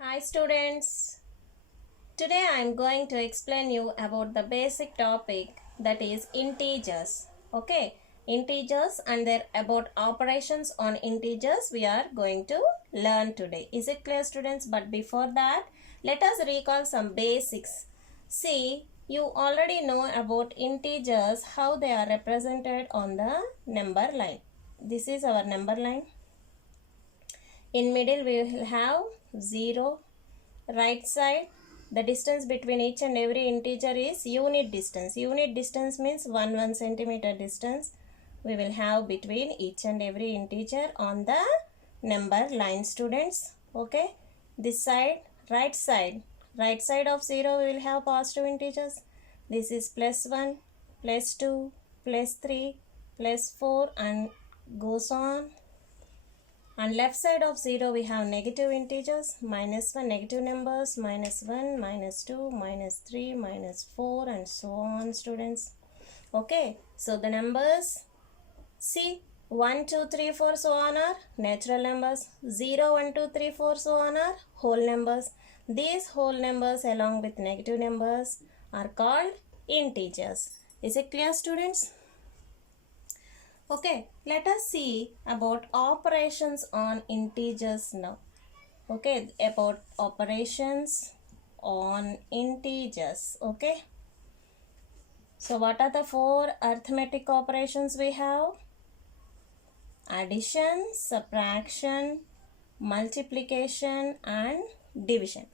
Hi students, today I am going to explain you about the basic topic that is integers. Okay, integers and their about operations on integers we are going to learn today. Is it clear students? But before that, let us recall some basics. See, you already know about integers, how they are represented on the number line. This is our number line. In middle we will have 0. Right side, the distance between each and every integer is unit distance. Unit distance means 1 centimeter distance we will have between each and every integer on the number line students. Okay, this side, right side of 0 we will have positive integers. This is +1, +2, +3, +4 and goes on. On left side of 0 we have negative integers, -1, negative numbers, -1, -2, -3, -4 and so on students. Okay, so the numbers, see 1, 2, 3, 4 so on are natural numbers, 0, 1, 2, 3, 4 so on are whole numbers. These whole numbers along with negative numbers are called integers. Is it clear students? Okay, let us see about operations on integers now. Okay, about operations on integers. Okay, so what are the 4 arithmetic operations we have? Addition, subtraction, multiplication and division.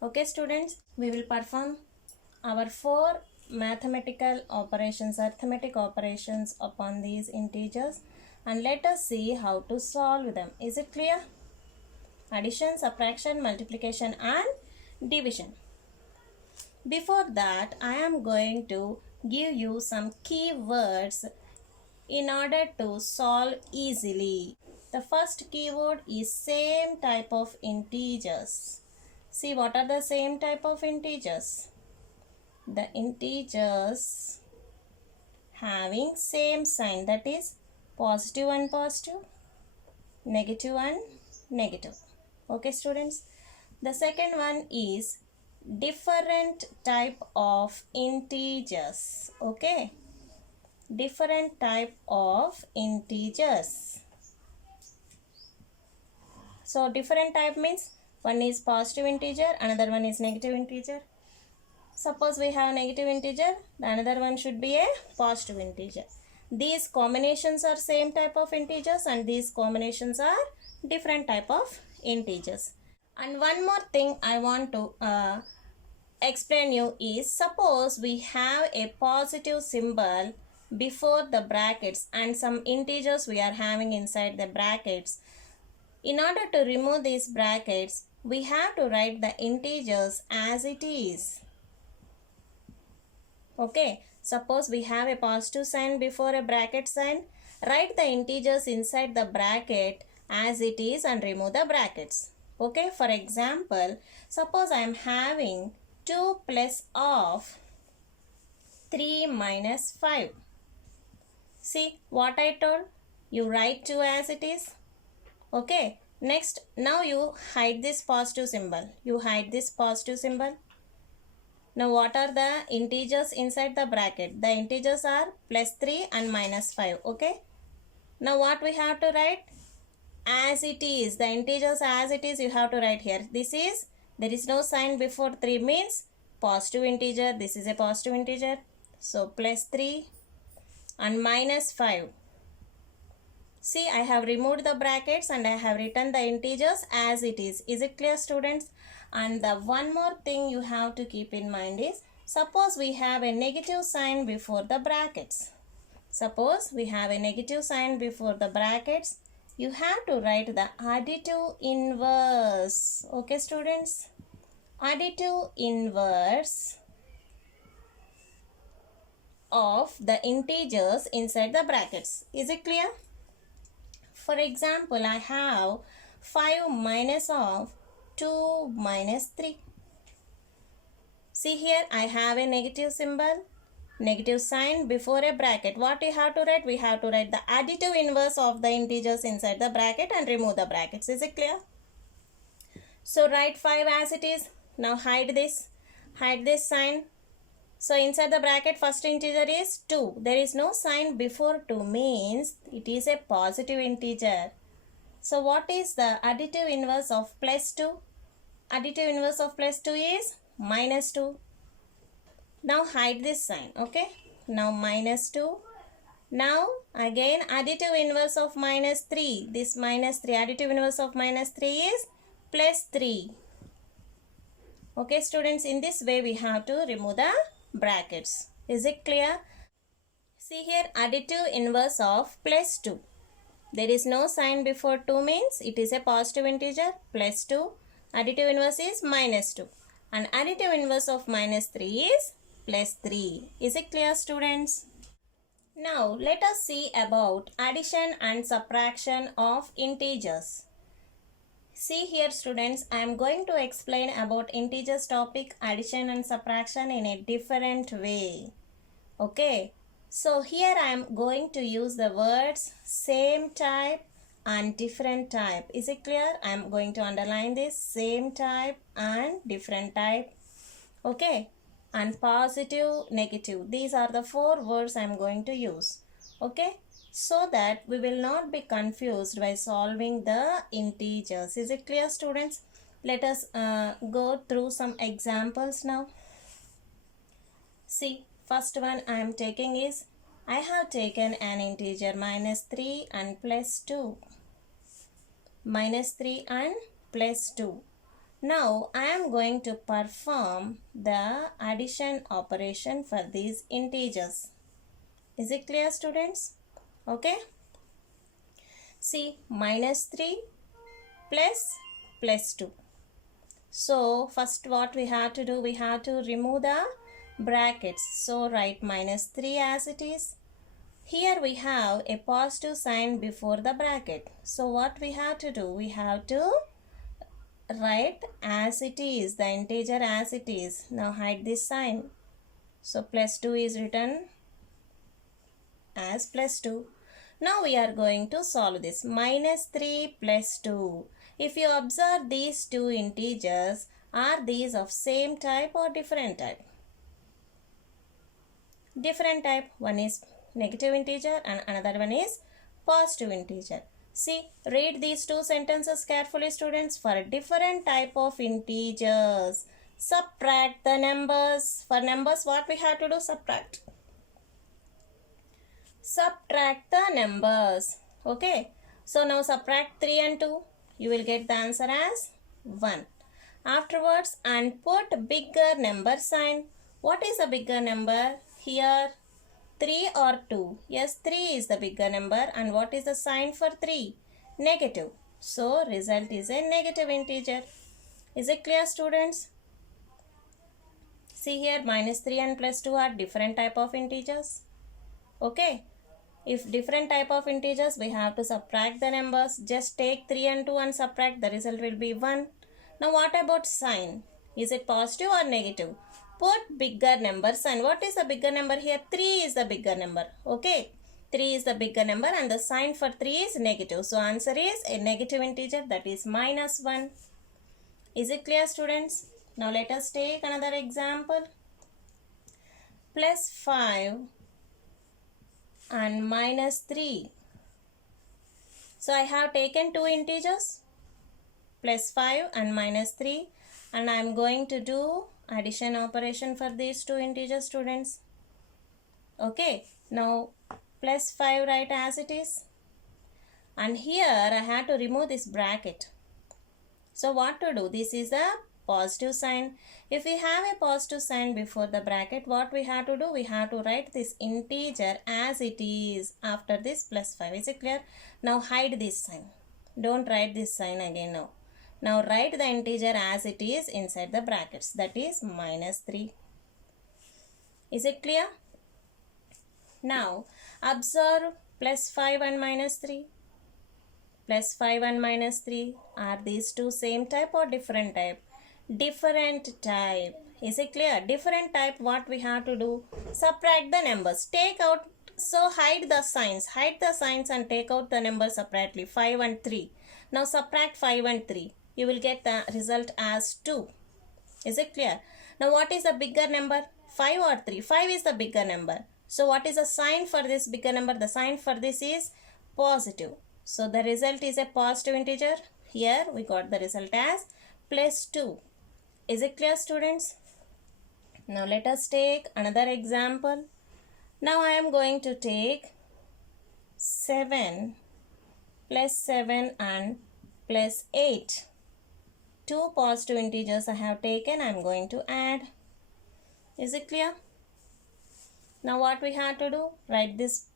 Okay students, we will perform our 4 mathematical operations, arithmetic operations upon these integers and let us see how to solve them. Is it clear? Addition, subtraction, multiplication and division. Before that, I am going to give you some keywords in order to solve easily. The first keyword is same type of integers. See, what are the same type of integers? The integers having same sign, that is positive and positive, negative and negative. Okay students, the second one is different type of integers. Okay, different type of integers. So different type means one is positive integer, another one is negative integer. Suppose we have negative integer, the another one should be a positive integer. These combinations are same type of integers and these combinations are different type of integers. And one more thing I want to explain you is, suppose we have a positive symbol before the brackets and some integers we are having inside the brackets. In order to remove these brackets, we have to write the integers as it is. Okay, suppose we have a positive sign before a bracket sign. Write the integers inside the bracket as it is and remove the brackets. Okay, for example, suppose I am having 2 plus of 3 minus 5. See what I told? You write 2 as it is. Okay, next, now you hide this positive symbol. You hide this positive symbol. Now what are the integers inside the bracket? The integers are +3 and -5. Okay. Now what we have to write? As it is. The integers as it is you have to write here. This is, there is no sign before 3 means positive integer. This is a positive integer. So +3 and -5. See, I have removed the brackets and I have written the integers as it is. Is it clear students? And the one more thing you have to keep in mind is, suppose we have a negative sign before the brackets. Suppose we have a negative sign before the brackets, you have to write the additive inverse. Okay students? Additive inverse of the integers inside the brackets. Is it clear? For example, I have 5 minus of 2 minus 3. See here, I have a negative symbol, negative sign before a bracket. What we have to write? We have to write the additive inverse of the integers inside the bracket and remove the brackets. Is it clear? So write 5 as it is. Now hide this sign. So inside the bracket first integer is 2. There is no sign before 2 means it is a positive integer. So what is the additive inverse of plus 2? Additive inverse of plus 2 is minus 2. Now hide this sign, okay? Now minus 2. Now again additive inverse of minus 3. This minus 3, additive inverse of minus 3 is plus 3. Okay students, in this way we have to remove the brackets. Is it clear? See here, additive inverse of plus 2. There is no sign before 2 means it is a positive integer. Plus 2. Additive inverse is minus 2. And additive inverse of minus 3 is plus 3. Is it clear students? Now let us see about addition and subtraction of integers. See here students, I am going to explain about integers topic, addition and subtraction in a different way. Okay. So here I am going to use the words same type and different type. Is it clear? I am going to underline this, same type and different type. Okay. And positive, negative. These are the 4 words I am going to use. Okay. So that we will not be confused by solving the integers. Is it clear students? Let us go through some examples now. See, first one I am taking is, I have taken an integer minus 3 and plus 2. Minus 3 and plus 2. Now I am going to perform the addition operation for these integers. Is it clear students? Okay. See, minus 3 plus 2. So first what we have to do, we have to remove the brackets. So write minus 3 as it is. Here we have a positive sign before the bracket. So what we have to do, we have to write as it is, the integer as it is. Now hide this sign. So plus 2 is written as plus 2. Now we are going to solve this. Minus 3 plus 2. If you observe these two integers, are these of same type or different type? Different type. One is negative integer and another one is positive integer. See, read these two sentences carefully students. For different type of integers, subtract the numbers. For numbers, what we have to do? Subtract. Subtract the numbers. Okay. So now subtract 3 and 2. You will get the answer as 1. Afterwards, and put bigger number sign. What is a bigger number? Here 3 or 2? Yes, 3 is the bigger number. And what is the sign for 3? Negative. So result is a negative integer. Is it clear students? See here, minus 3 and plus 2 are different type of integers. Okay. If different type of integers, we have to subtract the numbers. Just take 3 and 2 and subtract. The result will be 1. Now what about sign? Is it positive or negative? Put bigger number sign. What is the bigger number here? 3 is the bigger number. Okay. 3 is the bigger number and the sign for 3 is negative. So answer is a negative integer, that is minus 1. Is it clear students? Now let us take another example. Plus 5 and minus 3. So I have taken two integers, plus 5 and minus 3, and I am going to do addition operation for these two integers students. Okay, now plus 5 write as it is, and here I have to remove this bracket. So what to do? This is a positive sign. If we have a positive sign before the bracket, what we have to do? We have to write this integer as it is after this plus 5. Is it clear? Now hide this sign. Don't write this sign again now. Now write the integer as it is inside the brackets. That is minus 3. Is it clear? Now observe plus 5 and minus 3. Plus 5 and minus 3. Are these two same type or different type? Different type. Is it clear? Different type, what we have to do? Subtract the numbers. Take out, so hide the signs. Hide the signs and take out the numbers separately. 5 and 3. Now subtract 5 and 3. you will get the result as 2. Is it clear? Now what is the bigger number? 5 or 3? 5 is the bigger number. So what is the sign for this bigger number? The sign for this is positive. So the result is a positive integer. Here we got the result as plus 2. Is it clear, students? Now let us take another example. Now I am going to take 7 plus 7 and plus 8. Two positive integers I have taken. I am going to add. Is it clear? Now what we have to do? Write this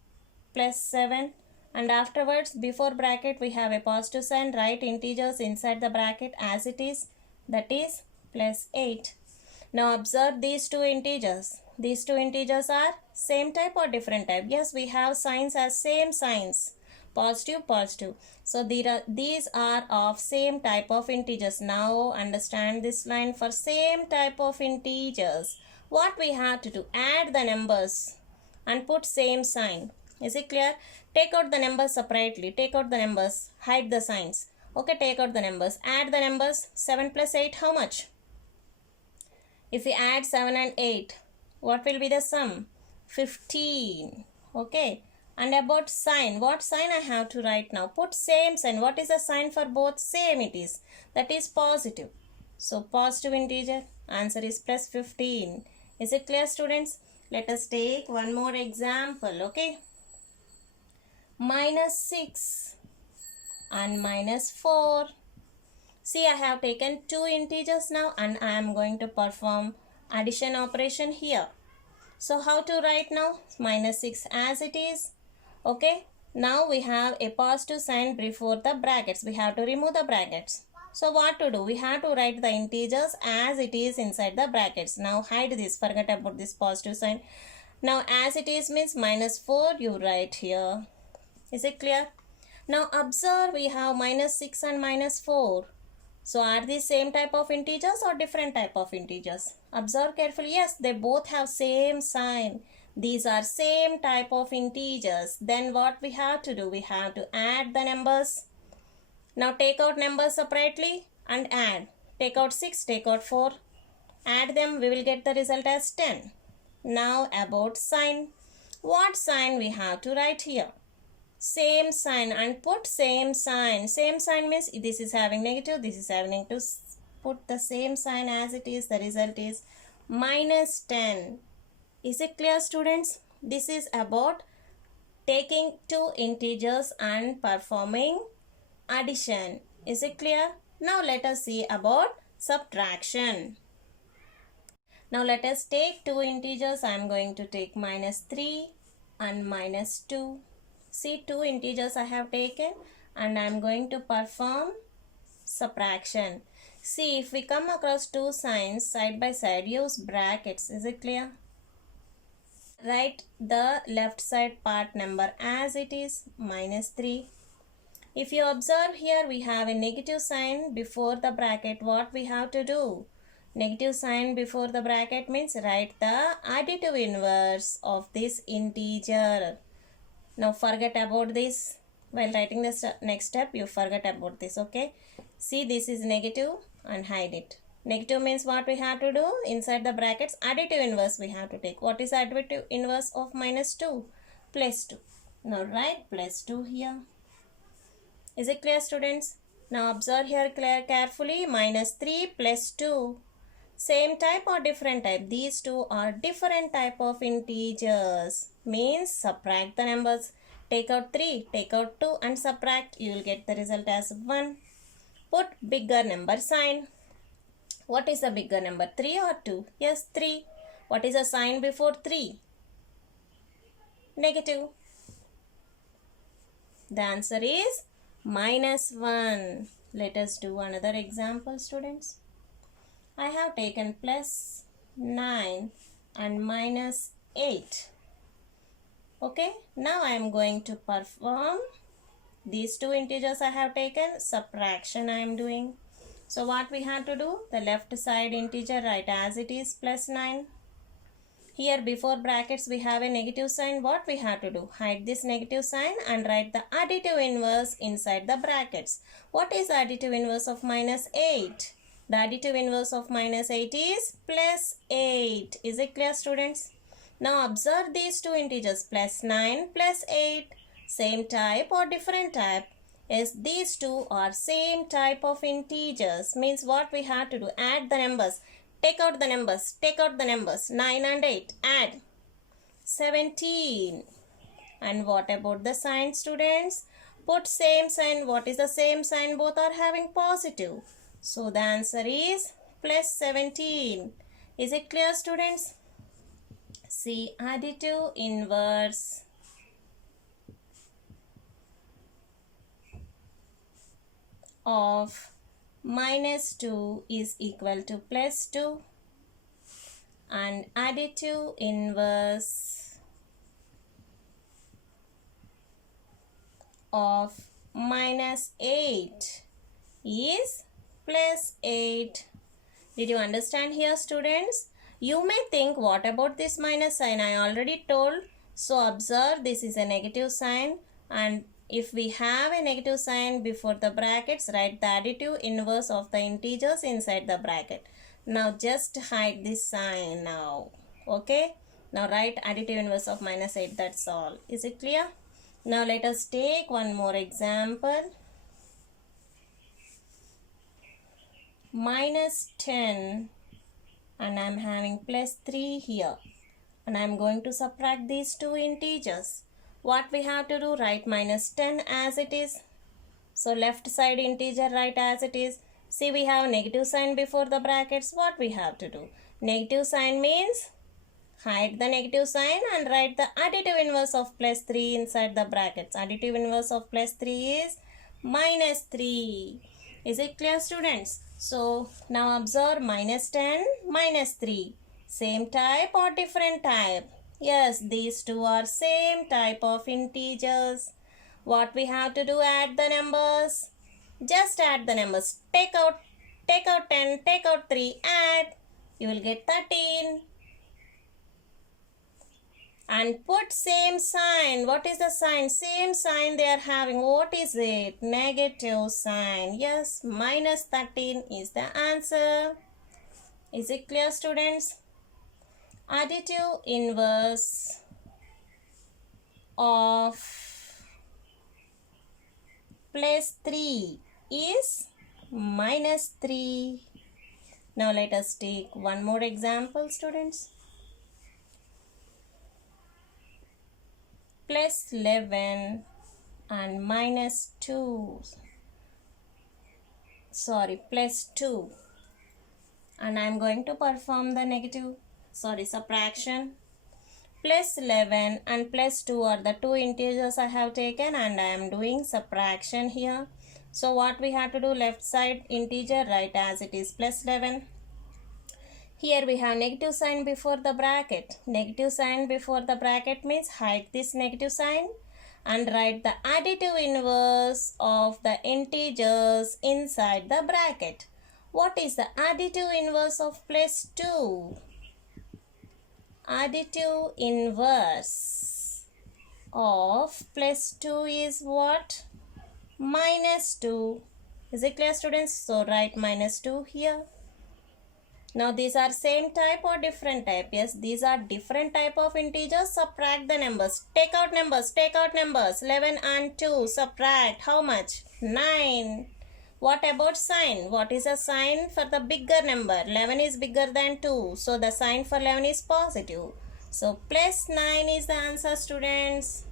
plus 7 and afterwards before bracket we have a positive sign. Write integers inside the bracket as it is, that is plus 8. Now observe these two integers. These two integers are same type or different type? Yes, we have signs as same signs. Positive, positive. So these are of same type of integers. Now understand this line. For same type of integers, what we have to do? Add the numbers and put same sign. Is it clear? Take out the numbers separately. Take out the numbers. Hide the signs. Okay, take out the numbers. Add the numbers. 7 plus 8, how much? If we add 7 and 8, what will be the sum? 15. Okay. And about sign, what sign I have to write now? Put same sign. What is the sign for both? Same it is. That is positive. So positive integer. Answer is plus 15. Is it clear, students? Let us take one more example. Okay. Minus 6 and minus 4. See, I have taken two integers now and I am going to perform addition operation here. So how to write now? Minus 6 as it is. Okay. Now we have a positive sign before the brackets. We have to remove the brackets. So what to do? We have to write the integers as it is inside the brackets. Now hide this. Forget about this positive sign. Now as it is means minus 4 you write here. Is it clear? Now observe, we have minus 6 and minus 4. So are these same type of integers or different type of integers? Observe carefully. Yes, they both have same sign. These are same type of integers. Then what we have to do? We have to add the numbers. Now take out numbers separately and add. Take out 6, take out 4. Add them, we will get the result as 10. Now about sign. What sign we have to write here? Same sign and put same sign. Same sign means this is having negative, this is having negative. Put the same sign as it is. The result is minus 10. Is it clear, students? This is about taking two integers and performing addition. Is it clear? Now let us see about subtraction. Now let us take two integers. I am going to take minus 3 and minus 2. See, two integers I have taken and I am going to perform subtraction. See, if we come across two signs side by side, use brackets. Is it clear? Write the left side part number as it is, minus 3. If you observe here, we have a negative sign before the bracket. What we have to do? Negative sign before the bracket means write the additive inverse of this integer. Now forget about this. While writing the next step, you forget about this. Okay. See, this is negative and hide it. Negative means what we have to do? Inside the brackets, additive inverse we have to take. What is additive inverse of minus 2? Plus 2. Now write plus 2 here. Is it clear, students? Now observe here carefully. Minus 3 plus 2. Same type or different type? These two are different type of integers. Means subtract the numbers. Take out 3, take out 2 and subtract. You will get the result as 1. Put bigger number sign. What is the bigger number? 3 or 2? Yes, 3. What is the sign before 3? Negative. The answer is minus 1. Let us do another example, students. I have taken plus 9 and minus 8. Okay, now I am going to perform these two integers I have taken. Subtraction I am doing. So what we have to do? The left side integer write as it is, plus 9. Here before brackets we have a negative sign. What we have to do? Hide this negative sign and write the additive inverse inside the brackets. What is the additive inverse of minus 8? The additive inverse of minus 8 is plus 8. Is it clear, students? Now observe these two integers, plus 9 plus 8. Same type or different type? Yes, these two are same type of integers. Means what we have to do? Add the numbers. Take out the numbers. Take out the numbers. 9 and 8. Add 17. And what about the sign, students? Put same sign. What is the same sign? Both are having positive. So the answer is plus 17. Is it clear, students? See, additive inverse of minus 2 is equal to plus 2, and additive inverse of minus 8 is plus 8. Did you understand here, students? You may think, what about this minus sign? I already told. So observe, this is a negative sign, and if we have a negative sign before the brackets, write the additive inverse of the integers inside the bracket. Now just hide this sign now. Okay. Now write additive inverse of minus 8. That's all. Is it clear? Now let us take one more example. Minus 10, and I am having plus 3 here, and I am going to subtract these two integers. What we have to do? Write minus 10 as it is. So left side integer write as it is. See, we have negative sign before the brackets. What we have to do? Negative sign means hide the negative sign and write the additive inverse of plus 3 inside the brackets. Additive inverse of plus 3 is minus 3. Is it clear, students? So now observe, minus 10, minus 3. Same type or different type? Yes, these two are same type of integers. What we have to do? Add the numbers. Just add the numbers. Take out 10, take out 3, add. You will get 13. And put same sign. What is the sign? Same sign they are having. What is it? Negative sign. Yes, minus 13 is the answer. Is it clear, students? Additive inverse of plus 3 is minus 3. Now let us take one more example, students. Plus 11 and minus 2. Sorry, plus 2. And I am going to perform the subtraction. Plus 11 and plus 2 are the two integers I have taken, and I am doing subtraction here. So what we have to do? Left side integer write as it is, plus 11. Here we have negative sign before the bracket. Negative sign before the bracket means hide this negative sign and write the additive inverse of the integers inside the bracket. What is the additive inverse of plus 2? Additive inverse of plus 2 is what? Minus 2. Is it clear, students? So write minus 2 here. Now these are same type or different type? Yes, these are different type of integers. Subtract the numbers. Take out numbers. Take out numbers. 11 and 2. Subtract. How much? 9. What about sign? What is a sign for the bigger number? 11 is bigger than 2. So the sign for 11 is positive. So plus 9 is the answer, students.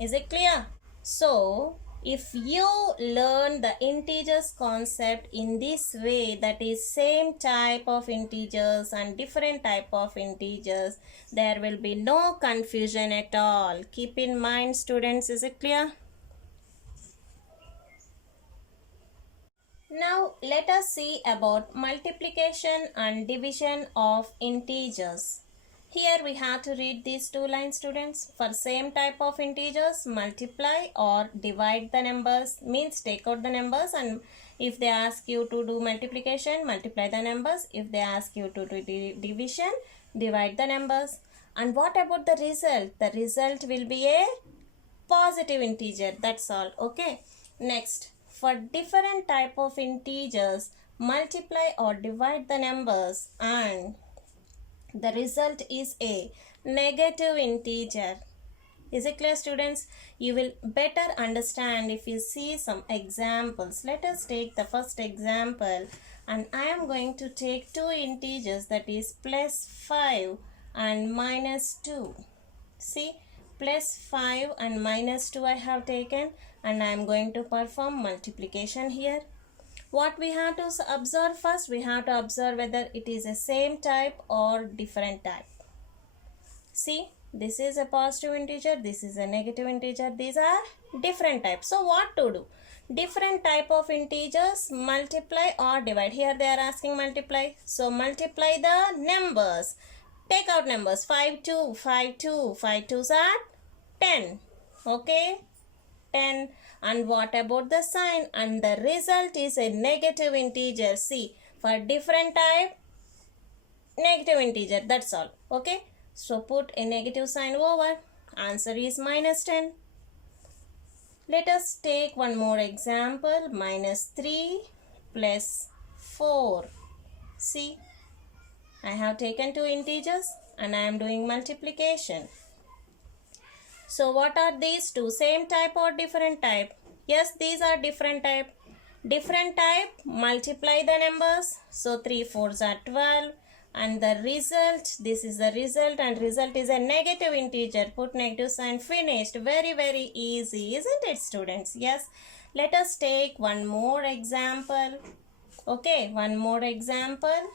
Is it clear? So if you learn the integers concept in this way, that is same type of integers and different type of integers, there will be no confusion at all. Keep in mind, students. Is it clear? Now let us see about multiplication and division of integers. Here we have to read these two lines, students. For same type of integers, multiply or divide the numbers, means take out the numbers, and if they ask you to do multiplication, multiply the numbers. If they ask you to do division, divide the numbers. And what about the result? The result will be a positive integer. That's all. Okay. Next, for different type of integers, multiply or divide the numbers and the result is a negative integer. Is it clear, students? You will better understand if you see some examples. Let us take the first example, and I am going to take two integers, that is plus 5 and minus 2. See, plus 5 and minus 2 I have taken, and I am going to perform multiplication here. What we have to observe first, we have to observe whether it is the same type or different type. See, this is a positive integer, this is a negative integer, these are different types. So what to do? Different type of integers, multiply or divide. Here they are asking multiply. So multiply the numbers. Take out numbers. 5, 2, 5, 2, 5 2s are 10. Okay, 10. And what about the sign? And the result is a negative integer. See, for different type, negative integer, that's all. Okay, so put a negative sign over. Answer is minus 10. Let us take one more example. Minus 3 plus 4. See, I have taken two integers and I am doing multiplication. So what are these two? Same type or different type? Yes, these are different type. Different type, multiply the numbers. So 3 4s are 12. And the result, this is the result, and result is a negative integer. Put negative sign, finished. Very, very easy, isn't it, students? Yes. Let us take one more example. Okay, one more example.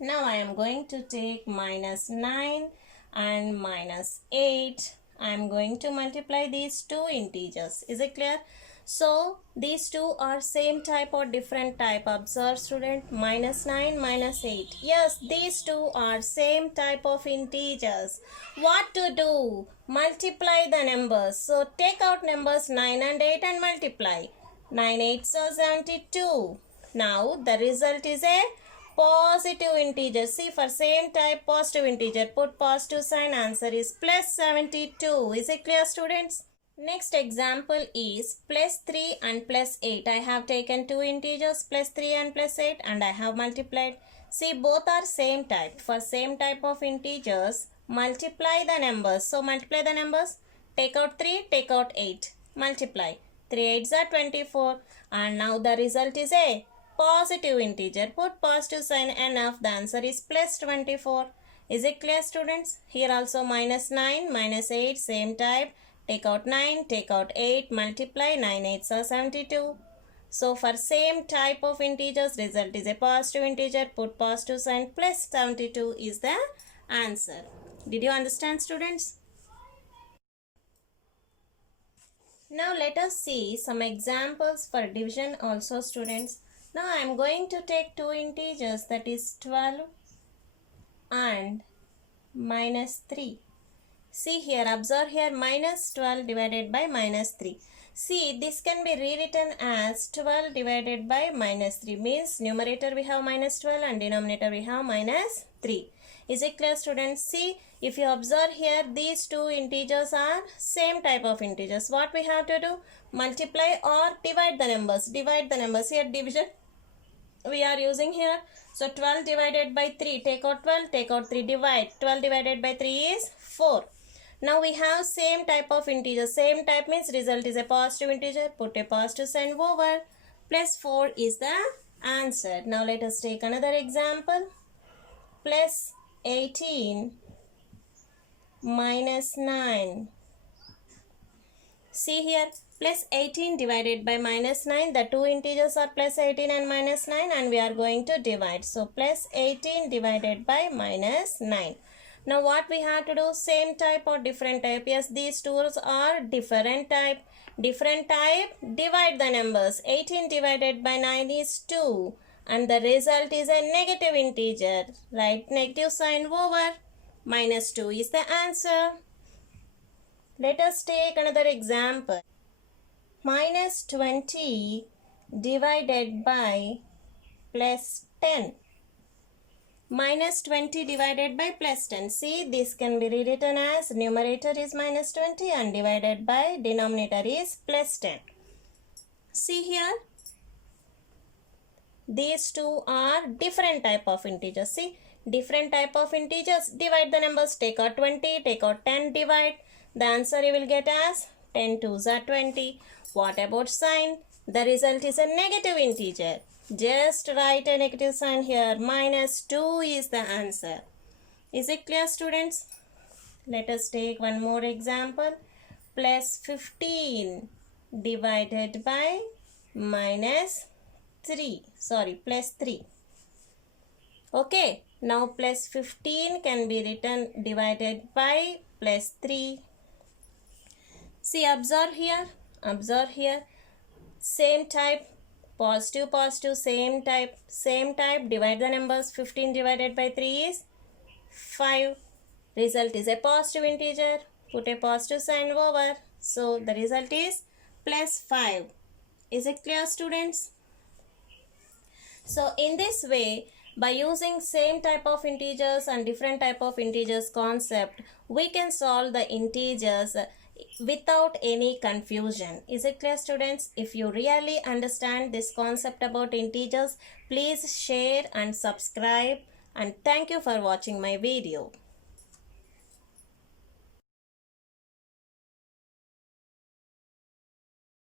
Now I am going to take minus 9 and minus 8. I am going to multiply these two integers. Is it clear? So these two are same type or different type. Observe, student. Minus 9, minus 8. Yes, these two are same type of integers. What to do? Multiply the numbers. So take out numbers 9 and 8 and multiply. 9 8s are 72. Now the result is a positive integer. See, for same type positive integer, put positive sign. Answer is plus 72. Is it clear, students? Next example is plus 3 and plus 8. I have taken two integers, plus 3 and plus 8, and I have multiplied. See, both are same type. For same type of integers, multiply the numbers. So multiply the numbers. Take out 3, take out 8. Multiply. 3 8s are 24. And now the result is a positive integer. Put positive sign enough. The answer is plus 24. Is it clear, students? Here also minus 9, minus 8, same type. Take out 9, take out 8, multiply. 9 8s are 72. So for same type of integers, result is a positive integer. Put positive sign, plus 72 is the answer. Did you understand, students? Now let us see some examples for division also, students. Now I am going to take two integers, that is 12 and minus 3. See here, observe here, minus 12 divided by minus 3. See, this can be rewritten as 12 divided by minus 3. Means numerator we have minus 12 and denominator we have minus 3. Is it clear, students? See, if you observe here, these two integers are same type of integers. What we have to do? Multiply or divide the numbers. Divide the numbers. Here division we are using here. So 12 divided by 3. Take out 12, take out 3, divide. 12 divided by 3 is 4. Now we have same type of integer. Same type means result is a positive integer. Put a positive sign over. Plus 4 is the answer. Now let us take another example. Plus 18 minus 9. See here, plus 18 divided by minus 9. The two integers are plus 18 and minus 9, and we are going to divide. So plus 18 divided by minus 9. Now what we have to do? Same type or different type? Yes, these two are different type. Different type, divide the numbers. 18 divided by 9 is 2. And the result is a negative integer. Write negative sign over. Minus 2 is the answer. Let us take another example. Minus 20 divided by plus 10. minus 20 divided by plus 10. See, this can be rewritten as numerator is minus 20 and divided by denominator is plus 10. See here, these two are different type of integers. See, different type of integers. Divide the numbers. Take out 20, take out 10, divide. The answer you will get as 10 2s are 20. What about sign? The result is a negative integer. Just write a negative sign here. Minus 2 is the answer. Is it clear, students? Let us take one more example. Plus 15 divided by minus 3. Sorry, plus 3. Okay. Now plus 15 can be written divided by plus 3. See, observe here. Observe here. Same type. Positive, positive, same type. Same type. Divide the numbers. 15 divided by 3 is 5. Result is a positive integer. Put a positive sign over. So, the result is plus 5. Is it clear, students? So, in this way, by using same type of integers and different type of integers concept, we can solve the integers without any confusion. Is it clear, students? If you really understand this concept about integers, please share and subscribe, and thank you for watching my video.